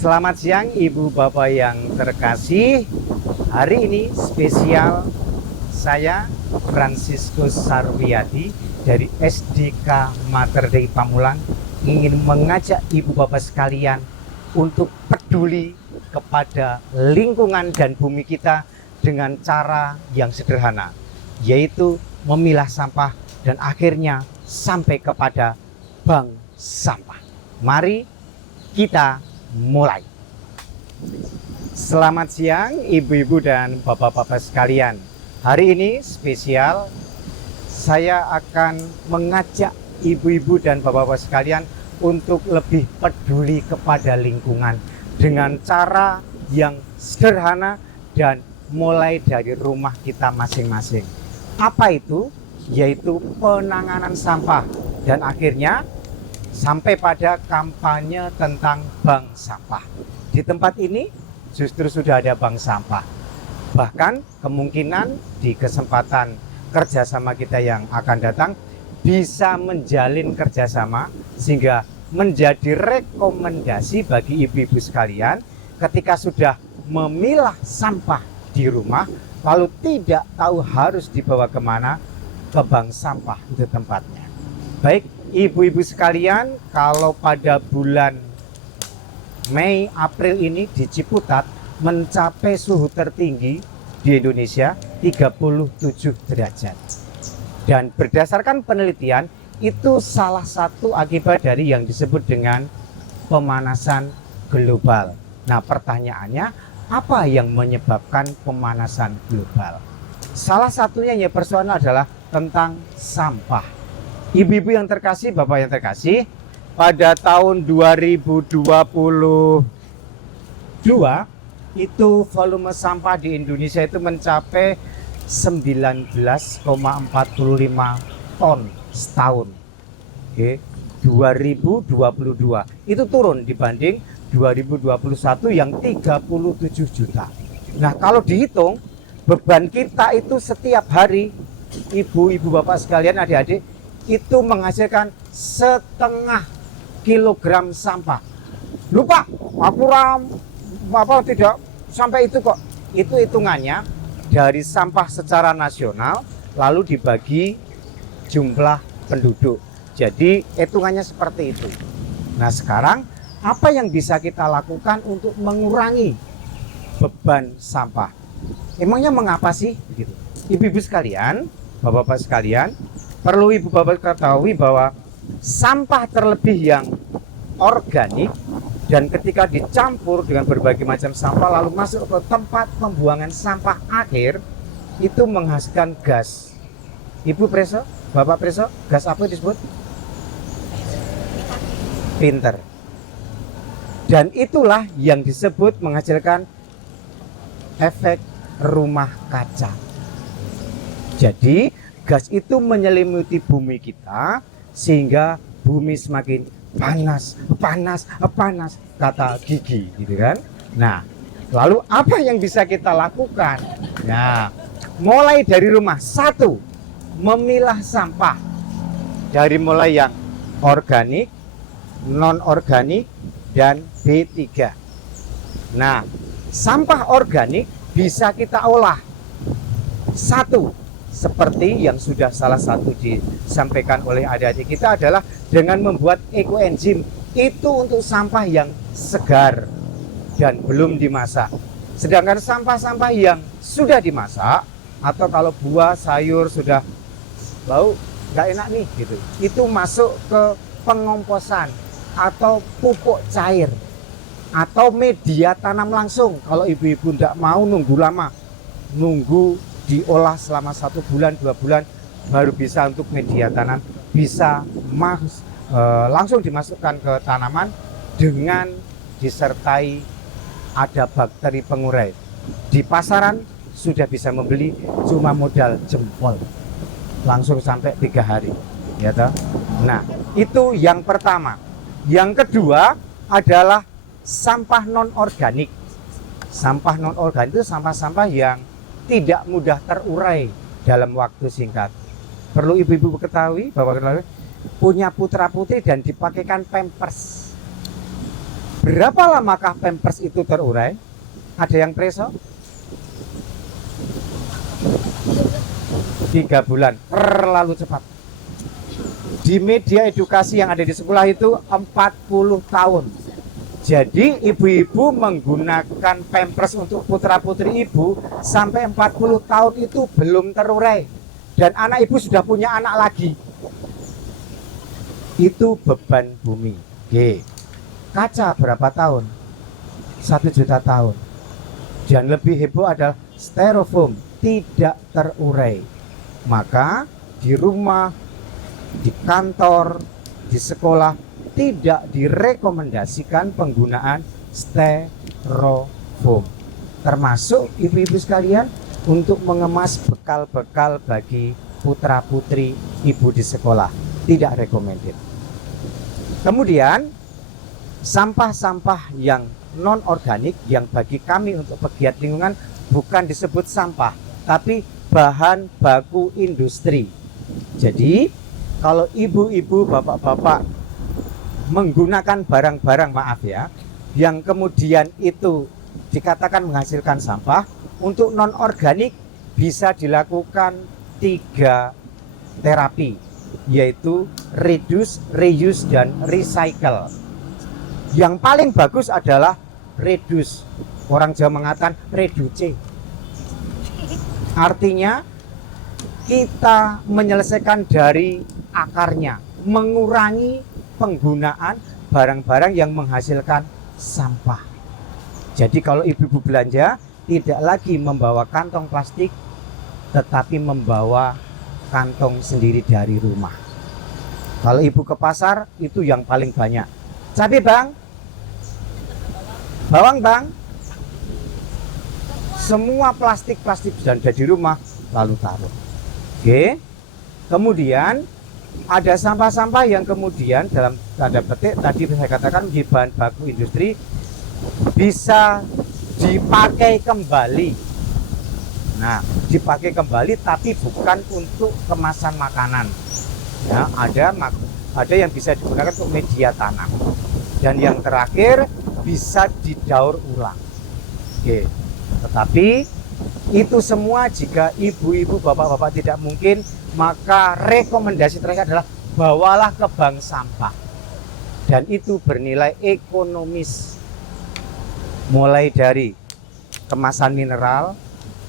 Selamat siang Ibu Bapak yang terkasih. Hari ini spesial saya Franciscus Sarwiyadi dari SDK Mater Dei Pamulang ingin mengajak Ibu Bapak sekalian untuk peduli kepada lingkungan dan bumi kita dengan cara yang sederhana, yaitu memilah sampah dan akhirnya sampai kepada bank sampah. Mari kita mulai. Selamat siang ibu-ibu dan bapak-bapak sekalian. Hari ini spesial, saya akan mengajak ibu-ibu dan bapak-bapak sekalian untuk lebih peduli kepada lingkungan dengan cara yang sederhana dan mulai dari rumah kita masing-masing. Apa itu? Yaitu penanganan sampah dan akhirnya sampai pada kampanye tentang bank sampah. Di tempat ini justru sudah ada bank sampah. Bahkan kemungkinan di kesempatan kerjasama kita yang akan datang bisa menjalin kerjasama sehingga menjadi rekomendasi bagi ibu-ibu sekalian ketika sudah memilah sampah di rumah lalu tidak tahu harus dibawa kemana, ke bank sampah itu tempatnya. Baik ibu-ibu sekalian, kalau pada bulan Mei, April ini di Ciputat mencapai suhu tertinggi di Indonesia 37 derajat. Dan berdasarkan penelitian, itu salah satu akibat dari yang disebut dengan pemanasan global. Nah, pertanyaannya, apa yang menyebabkan pemanasan global? Salah satunya ya persoalan adalah tentang sampah. Ibu-ibu yang terkasih, bapak yang terkasih, pada tahun 2022 itu volume sampah di Indonesia itu mencapai 19,45 ton setahun. Oke, 2022 itu turun dibanding 2021 yang 37 juta. Nah, kalau dihitung beban kita itu setiap hari, ibu-ibu bapak sekalian, adik-adik, itu menghasilkan setengah kilogram sampah. Lupa, aku tidak sampai itu kok. Itu hitungannya dari sampah secara nasional lalu dibagi jumlah penduduk. Jadi hitungannya seperti itu. Nah, sekarang apa yang bisa kita lakukan untuk mengurangi beban sampah? Emangnya mengapa sih begitu? Ibu-ibu sekalian, bapak-bapak sekalian, perlu ibu bapak ketahui bahwa sampah terlebih yang organik dan ketika dicampur dengan berbagai macam sampah lalu masuk ke tempat pembuangan sampah akhir itu menghasilkan gas. Ibu preso, bapak preso, gas apa disebut? Pinter. Dan itulah yang disebut menghasilkan efek rumah kaca. Jadi gas itu menyelimuti bumi kita sehingga bumi semakin panas, kata Gigi, gitu kan? Nah, lalu apa yang bisa kita lakukan? Nah, mulai dari rumah. Satu, memilah sampah dari mulai yang organik, non-organik, dan B3. Nah, sampah organik bisa kita olah. Satu, seperti yang sudah salah satu disampaikan oleh adik-adik kita adalah dengan membuat ekoenzim. Itu untuk sampah yang segar dan belum dimasak. Sedangkan sampah-sampah yang sudah dimasak atau kalau buah sayur sudah bau nggak enak nih gitu, itu masuk ke pengomposan atau pupuk cair atau media tanam langsung. Kalau ibu-ibu tidak mau nunggu lama, nunggu diolah selama 1 bulan 2 bulan baru bisa untuk media tanam, bisa langsung dimasukkan ke tanaman dengan disertai ada bakteri pengurai. Di pasaran sudah bisa membeli cuma modal jempol, langsung sampai 3 hari ya toh? Nah, itu yang pertama. Yang kedua adalah sampah non-organik. Sampah non-organik itu sampah-sampah yang tidak mudah terurai dalam waktu singkat. Perlu ibu-ibu ketahui, bapak ketahui, punya putra putri dan dipakaikan pampers. Berapa lamakah Pampers itu terurai? Ada yang preso? 3 bulan, terlalu cepat. Di media edukasi yang ada di sekolah itu 40 tahun. Jadi ibu-ibu menggunakan Pampers untuk putra-putri ibu sampai 40 tahun itu belum terurai. Dan anak ibu sudah punya anak lagi. Itu beban bumi. Oke. Kaca berapa tahun? 1 juta tahun. Dan lebih heboh adalah styrofoam tidak terurai. Maka di rumah, di kantor, di sekolah tidak direkomendasikan penggunaan styrofoam. Termasuk ibu-ibu sekalian untuk mengemas bekal-bekal bagi putra-putri ibu di sekolah. Tidak recommended. Kemudian sampah-sampah yang non-organik yang bagi kami untuk pegiat lingkungan bukan disebut sampah, tapi bahan baku industri. Jadi kalau ibu-ibu, bapak-bapak menggunakan barang-barang, maaf ya, yang kemudian itu dikatakan menghasilkan sampah, untuk non-organik bisa dilakukan 3 terapi, yaitu reduce, reuse, dan recycle. Yang paling bagus adalah reduce. Orang Jawa mengatakan reduce. Artinya kita menyelesaikan dari akarnya, mengurangi penggunaan barang-barang yang menghasilkan sampah. Jadi kalau ibu-ibu belanja tidak lagi membawa kantong plastik, tetapi membawa kantong sendiri dari rumah. Kalau ibu ke pasar itu yang paling banyak. Cabai bang, bawang bang, semua plastik-plastik dan ada di rumah lalu taruh. Oke. Kemudian ada sampah-sampah yang kemudian dalam tanda petik tadi saya katakan di bahan baku industri bisa dipakai kembali. Nah, dipakai kembali tapi bukan untuk kemasan makanan. Ya, ada yang bisa digunakan untuk media tanam. Dan yang terakhir bisa didaur ulang. Oke. Tetapi itu semua jika ibu-ibu, bapak-bapak tidak mungkin, maka rekomendasi terakhir adalah bawalah ke bank sampah. Dan itu bernilai ekonomis. Mulai dari kemasan mineral,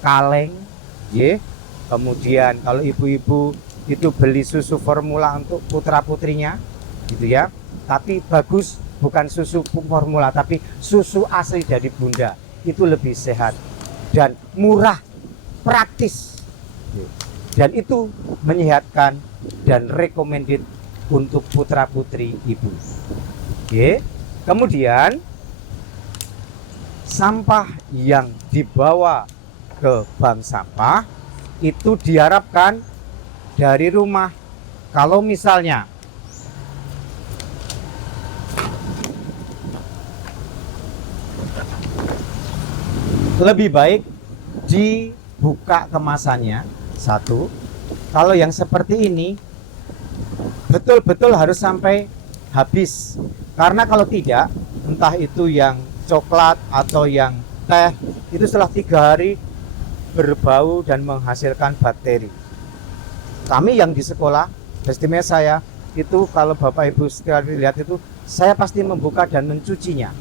kaleng, kemudian kalau ibu-ibu itu beli susu formula untuk putra-putrinya, gitu ya. Tapi bagus, bukan susu formula, tapi susu asli dari bunda. Itu lebih sehat dan murah, praktis, dan itu menyehatkan dan recommended untuk putra-putri ibu. Oke. Kemudian sampah yang dibawa ke bank sampah itu diharapkan dari rumah. Kalau misalnya lebih baik dibuka kemasannya, satu. Kalau yang seperti ini betul-betul harus sampai habis, karena kalau tidak, entah itu yang coklat atau yang teh, itu setelah 3 hari berbau dan menghasilkan bakteri. Kami yang di sekolah, estimasi saya itu kalau bapak ibu sekalian lihat itu, saya pasti membuka dan mencucinya,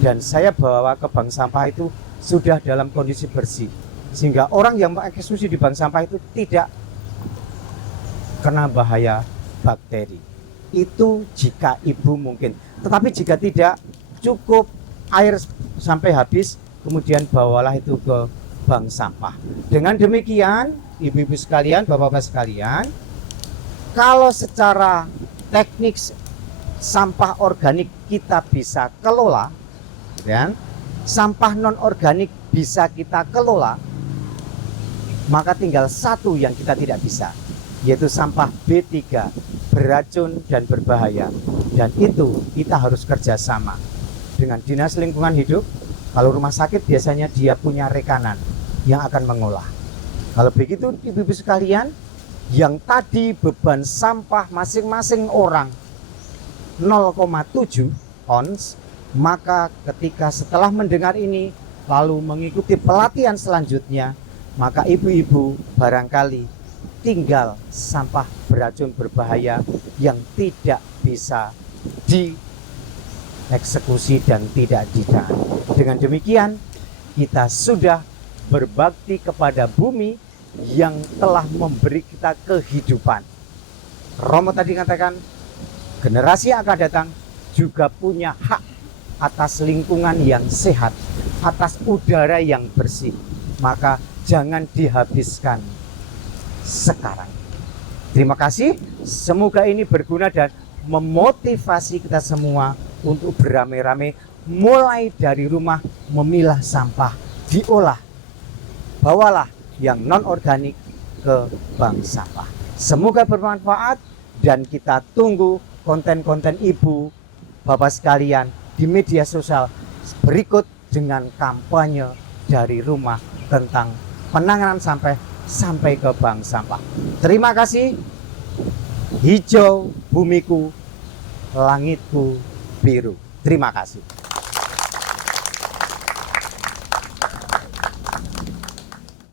dan saya bawa ke bank sampah itu sudah dalam kondisi bersih, sehingga orang yang mengeksekusi di bank sampah itu tidak kena bahaya bakteri. Itu jika ibu mungkin, tetapi jika tidak, cukup air sampai habis, kemudian bawalah itu ke bank sampah. Dengan demikian, ibu-ibu sekalian, bapak-bapak sekalian, kalau secara teknik sampah organik kita bisa kelola, dan sampah non-organik bisa kita kelola, maka tinggal satu yang kita tidak bisa, yaitu sampah B3, beracun dan berbahaya. Dan itu kita harus kerjasama dengan Dinas Lingkungan Hidup. Kalau rumah sakit biasanya dia punya rekanan yang akan mengolah. Kalau begitu ibu-ibu sekalian, yang tadi beban sampah masing-masing orang 0,7 ons, Maka ketika setelah mendengar ini lalu mengikuti pelatihan selanjutnya, maka ibu-ibu barangkali tinggal sampah beracun berbahaya yang tidak bisa dieksekusi dan tidak ditahan. Dengan demikian kita sudah berbakti kepada bumi yang telah memberi kita kehidupan. Romo tadi katakan generasi yang akan datang juga punya hak atas lingkungan yang sehat, atas udara yang bersih. Maka jangan dihabiskan sekarang. Terima kasih, semoga ini berguna dan memotivasi kita semua untuk beramai-ramai mulai dari rumah memilah sampah, diolah, bawalah yang non-organik ke bank sampah. Semoga bermanfaat dan kita tunggu konten-konten ibu, bapak sekalian di media sosial berikut dengan kampanye dari rumah tentang penanganan sampah sampai ke bank sampah. Terima kasih. Hijau bumiku, langitku biru. Terima kasih.